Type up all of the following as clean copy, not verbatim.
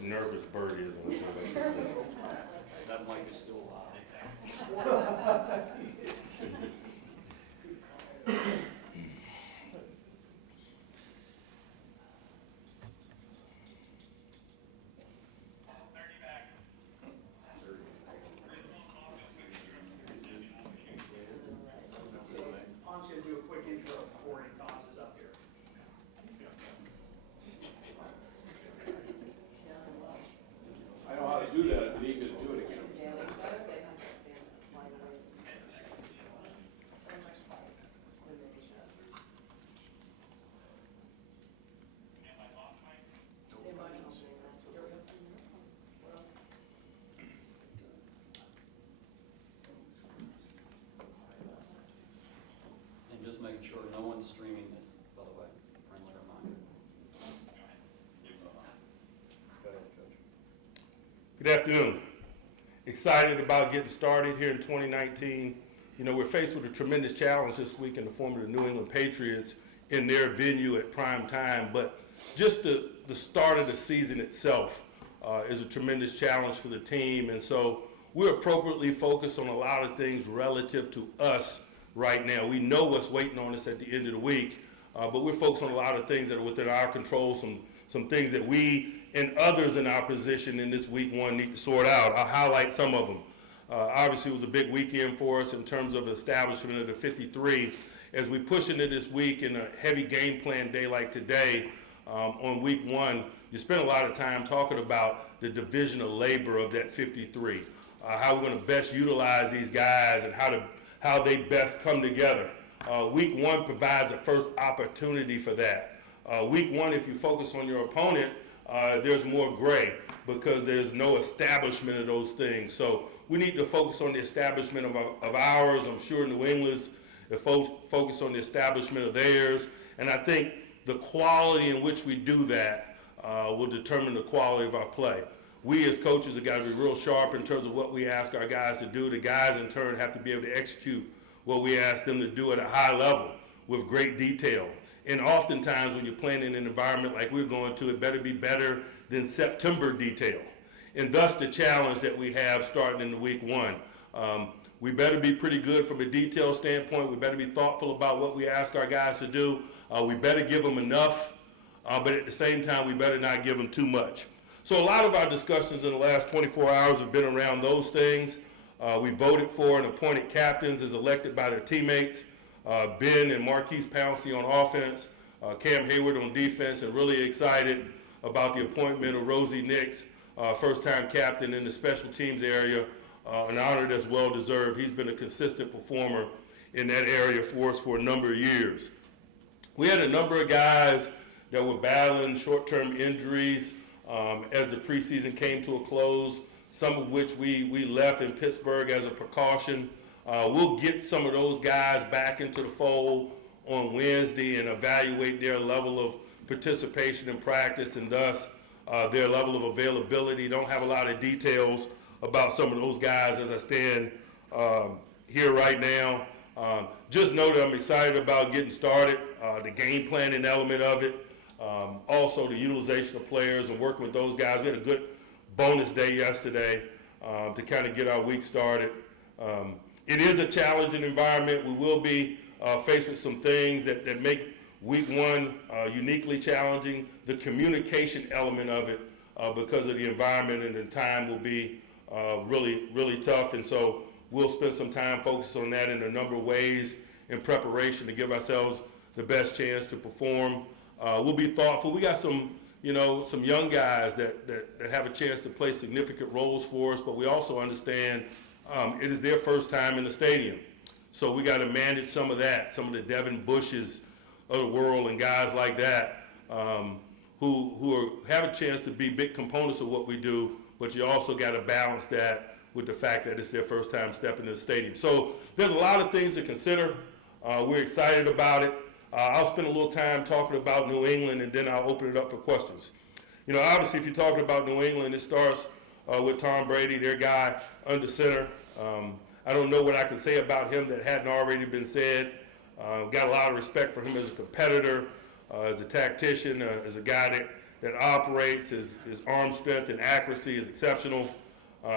nervous bird is. That mic is still loud. I'm just going to do a quick intro before he tosses up here. I know how to do that, I need you to do it again. And just making sure no one's streaming this, by the way, friendly reminder. Go ahead, Coach. Good afternoon. Excited about getting started here in 2019. You know, we're faced with a tremendous challenge this week in the form of the New England Patriots in their venue at prime time, but just the start of the season itself is a tremendous challenge for the team, and so we're appropriately focused on a lot of things relative to us right now. We know what's waiting on us at the end of the week, but we're focused on a lot of things that are within our control, some things that we and others in our position in this week one need to sort out. I'll highlight some of them. Obviously, it was a big weekend for us in terms of the establishment of the 53. As we push into this week in a heavy game plan day like today, on week one, you spend a lot of time talking about the division of labor of that 53, how we're going to best utilize these guys and how they best come together. Week one provides a first opportunity for that. Week one, if you focus on your opponent, there's more gray because there's no establishment of those things. So we need to focus on the establishment of ours. I'm sure New England's focus on the establishment of theirs. And I think the quality in which we do that will determine the quality of our play. We as coaches have got to be real sharp in terms of what we ask our guys to do. The guys in turn have to be able to execute what we ask them to do at a high level with great detail. And oftentimes when you're playing in an environment like we're going to, it better be better than September detail. And thus the challenge that we have starting in the week one. We better be pretty good from a detail standpoint. We better be thoughtful about what we ask our guys to do. We better give them enough, but at the same time, we better not give them too much. So a lot of our discussions in the last 24 hours have been around those things. We voted for and appointed captains as elected by their teammates. Ben and Marquise Pouncey on offense, Cam Hayward on defense, and really excited about the appointment of Rosie Nix, first-time captain in the special teams area, an honor that's well-deserved. He's been a consistent performer in that area for us for a number of years. We had a number of guys that were battling short-term injuries as the preseason came to a close, some of which we left in Pittsburgh as a precaution. We'll get some of those guys back into the fold on Wednesday and evaluate their level of participation in practice and thus their level of availability. Don't have a lot of details about some of those guys as I stand here right now. Just know that I'm excited about getting started, the game planning element of it, also the utilization of players and working with those guys. We had a good bonus day yesterday to kind of get our week started. It is a challenging environment. We will be faced with some things that make week one uniquely challenging. The communication element of it because of the environment and the time will be really tough. And so we'll spend some time focused on that in a number of ways in preparation to give ourselves the best chance to perform. We'll be thoughtful. We got some young guys that have a chance to play significant roles for us, but we also understand it is their first time in the stadium. So we got to manage some of that, some of the Devin Bushes of the world and guys like that who have a chance to be big components of what we do, but you also got to balance that with the fact that it's their first time stepping in the stadium. So there's a lot of things to consider. We're excited about it. I'll spend a little time talking about New England, and then I'll open it up for questions. You know, obviously, if you're talking about New England, it starts with Tom Brady, their guy under center. I don't know what I can say about him that hadn't already been said. Got a lot of respect for him as a competitor, as a tactician, as a guy that operates. His arm strength and accuracy is exceptional.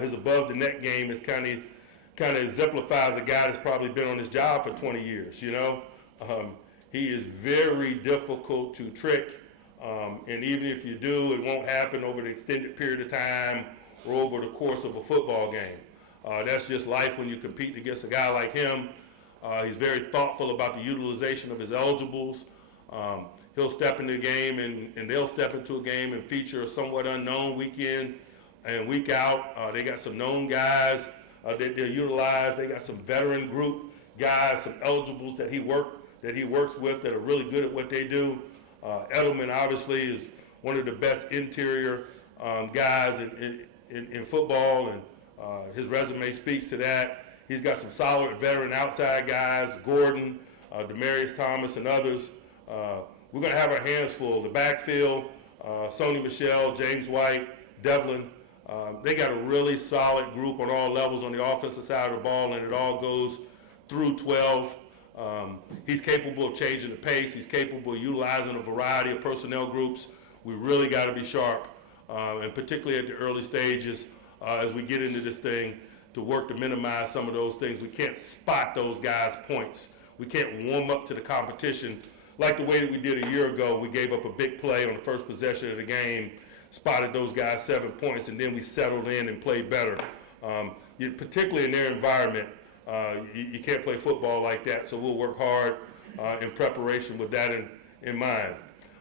His above the net game is kind of exemplifies a guy that's probably been on his job for 20 years, you know. He is very difficult to trick, and even if you do, it won't happen over an extended period of time or over the course of a football game. That's just life when you compete against a guy like him. He's very thoughtful about the utilization of his eligibles. He'll step into the game and they'll step into a game and feature a somewhat unknown week in and week out. They got some known guys that they'll utilize. They got some veteran group guys, some eligibles that he works with that are really good at what they do. Edelman obviously is one of the best interior guys in football, and his resume speaks to that. He's got some solid veteran outside guys, Gordon, Demarius Thomas, and others. We're going to have our hands full. The backfield, Sony Michel, James White, Devlin, they got a really solid group on all levels on the offensive side of the ball, and it all goes through 12. He's capable of changing the pace. He's capable of utilizing a variety of personnel groups. We really got to be sharp, and particularly at the early stages as we get into this thing, to work to minimize some of those things. We can't spot those guys' points. We can't warm up to the competition like the way that we did a year ago. We gave up a big play on the first possession of the game, spotted those guys 7 points, and then we settled in and played better. Particularly in their environment, you can't play football like that, so we'll work hard in preparation with that in mind.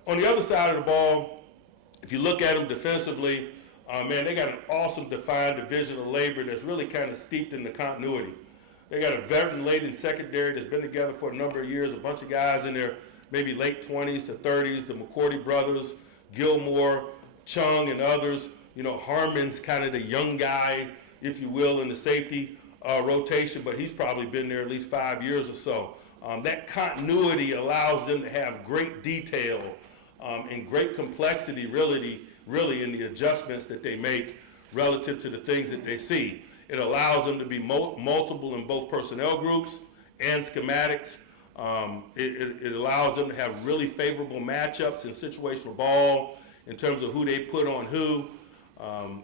On the other side of the ball, if you look at them defensively, man, they got an awesome defined division of labor that's really kind of steeped in the continuity. They got a veteran-laden secondary that's been together for a number of years, a bunch of guys in their maybe late 20s to 30s, the McCourty brothers, Gilmore, Chung, and others. You know, Harmon's kind of the young guy, if you will, in the safety rotation, but he's probably been there at least 5 years or so. That continuity allows them to have great detail and great complexity, really in the adjustments that they make relative to the things that they see. It allows them to be multiple in both personnel groups and schematics. It allows them to have really favorable matchups in situational ball in terms of who they put on who.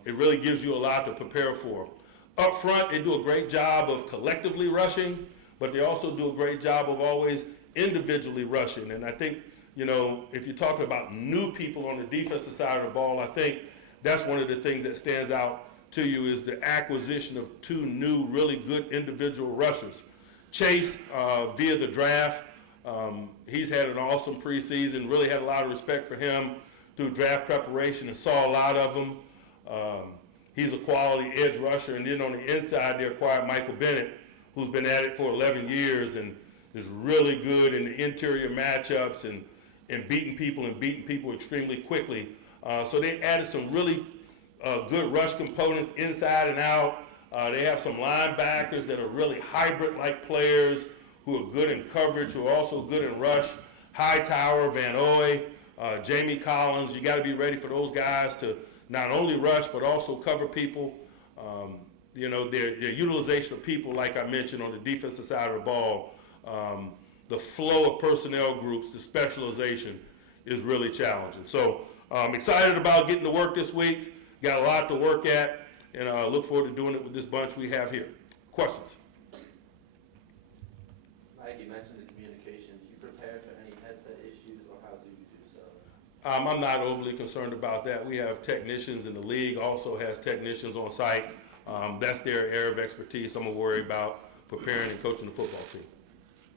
It really gives you a lot to prepare for. Up front, they do a great job of collectively rushing, but they also do a great job of always individually rushing. And I think, you know, if you're talking about new people on the defensive side of the ball, I think that's one of the things that stands out to you is the acquisition of 2 new, really good individual rushers. Chase, via the draft, he's had an awesome preseason, really had a lot of respect for him through draft preparation and saw a lot of him. He's a quality edge rusher. And then on the inside, they acquired Michael Bennett, who's been at it for 11 years and is really good in the interior matchups and beating people extremely quickly. So they added some really good rush components inside and out. They have some linebackers that are really hybrid-like players who are good in coverage, who are also good in rush. Hightower, Van Oy, Jamie Collins. You got to be ready for those guys to not only rush but also cover people. You know, their utilization of people, like I mentioned, on the defensive side of the ball, the flow of personnel groups, the specialization is really challenging. So I'm excited about getting to work this week. Got a lot to work at, and I look forward to doing it with this bunch we have here. Questions? Mike, you mentioned the communication. Do you prepare for any headset issues, or how do you do so? I'm not overly concerned about that. We have technicians, and the league also has technicians on site. That's their area of expertise. I'm going to worry about preparing and coaching the football team.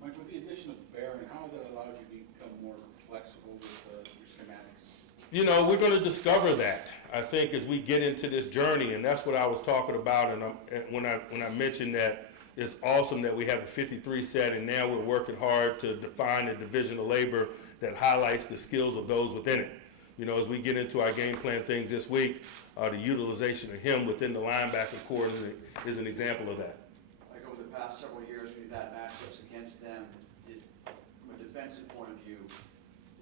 Mike, with the addition of Barron, how has that allowed you to become more flexible with your schematics? You know, we're going to discover that, I think, as we get into this journey, and that's what I was talking about. And when I mentioned that it's awesome that we have the 53 set, and now we're working hard to define a division of labor that highlights the skills of those within it. You know, as we get into our game plan things this week, the utilization of him within the linebacker core is an example of that. Like over the past several years, we've had matchups against them. From a defensive point of view,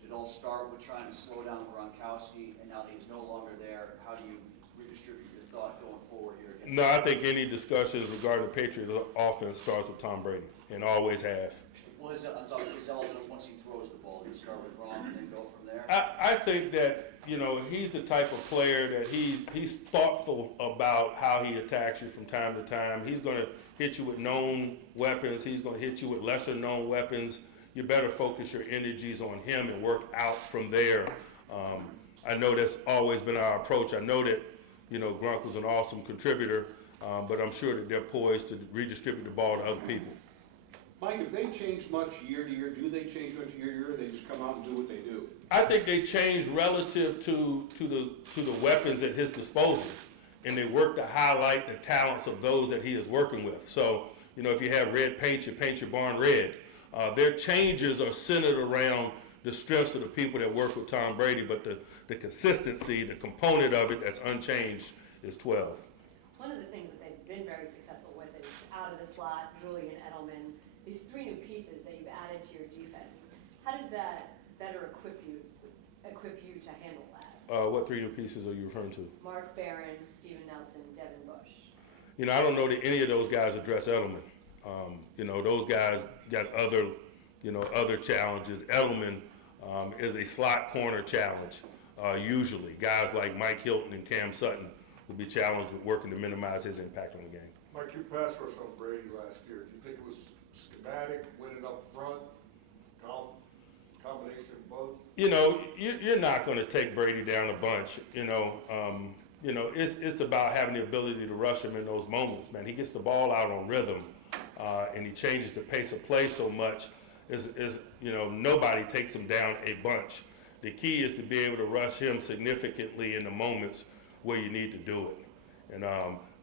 did it all start with trying to slow down Gronkowski, and now that he's no longer there, how do you redistribute your thought going forward here? No, I think any discussions regarding the Patriots offense starts with Tom Brady, and always has. Well, I'm talking his element once he throws the ball. Do you start with Gronk and then go from there? I think that you know, he's the type of player that he's thoughtful about how he attacks you from time to time. He's going to hit you with known weapons. He's going to hit you with lesser known weapons. You better focus your energies on him and work out from there. I know that's always been our approach. I know that, you know, Gronk was an awesome contributor, but I'm sure that they're poised to redistribute the ball to other people. Mike, if they change much year to year, do they change much year to year, or they just come out and do what they do? I think they changed relative to the weapons at his disposal, and they work to highlight the talents of those that he is working with. So, you know, if you have red paint, you paint your barn red. Their changes are centered around the strengths of the people that work with Tom Brady, but the consistency, the component of it that's unchanged is 12. One of the things that they've been very successful with is out of the slot, Julian Edelman, these 3 new pieces that you've added to your defense. How does that better equip you to handle that? What 3 new pieces are you referring to? Mark Barron, Steven Nelson, Devin Bush. You know, I don't know that any of those guys address Edelman. You know, those guys got other challenges. Edelman is a slot corner challenge. Usually, guys like Mike Hilton and Cam Sutton will be challenged with working to minimize his impact on the game. Mike, you passed rush on Brady last year. Do you think it was schematic, winning up front, combination of both? You know, you're not going to take Brady down a bunch. You know, it's about having the ability to rush him in those moments, man. He gets the ball out on rhythm, and he changes the pace of play so much. You know, nobody takes him down a bunch. The key is to be able to rush him significantly in the moments where you need to do it. And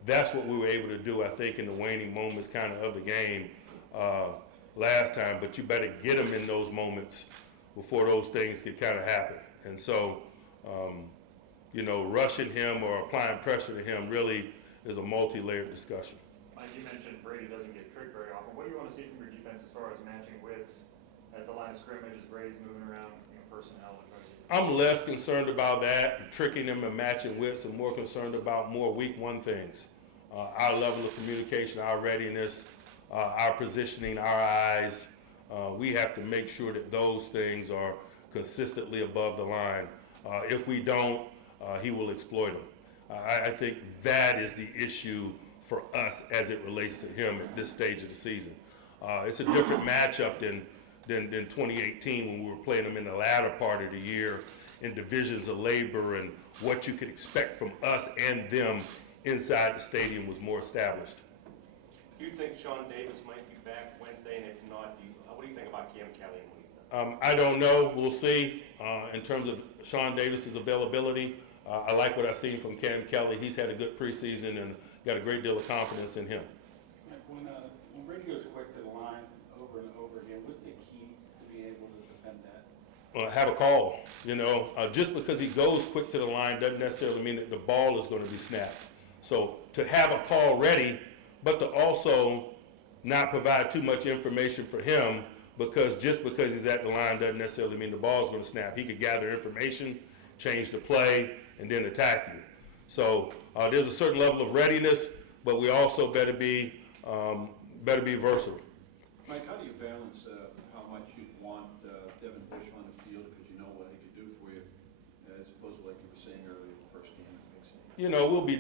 that's what we were able to do, I think, in the waning moments kind of the game last time. But you better get him in those moments before those things could kind of happen. And so, you know, rushing him or applying pressure to him really is a multi-layered discussion. Mike, you mentioned Brady doesn't get tricked very often. What do you want to see from your defense as far as matching widths at the line of scrimmage as Brady's moving around, personnel? I'm less concerned about that, and tricking them and matching widths, and more concerned about more week 1 things. Our level of communication, our readiness, our positioning, our eyes. We have to make sure that those things are consistently above the line. If we don't, he will exploit them. I think that is the issue for us as it relates to him at this stage of the season. It's a different matchup than 2018 when we were playing them in the latter part of the year in divisions of labor, and what you could expect from us and them inside the stadium was more established. Do you think Sean Davis might be back Wednesday, and if not, what do you think about Cam Kelly and what he's done? I don't know. We'll see. In terms of Sean Davis's availability, I like what I've seen from Cam Kelly. He's had a good preseason and got a great deal of confidence in him. When Brady goes quick to the line over and over again, what's the key to be able to defend that? Have a call. You know, just because he goes quick to the line doesn't necessarily mean that the ball is going to be snapped. So to have a call ready, but to also not provide too much information for him, because just because he's at the line doesn't necessarily mean the ball is going to snap. He could gather information, change the play, and then attack you. So there's a certain level of readiness, but we also better be versatile. Mike, how do you balance how much you want Devin Bush on the field because you know what he could do for you, as opposed to like you were saying earlier, the first game? You know, we'll be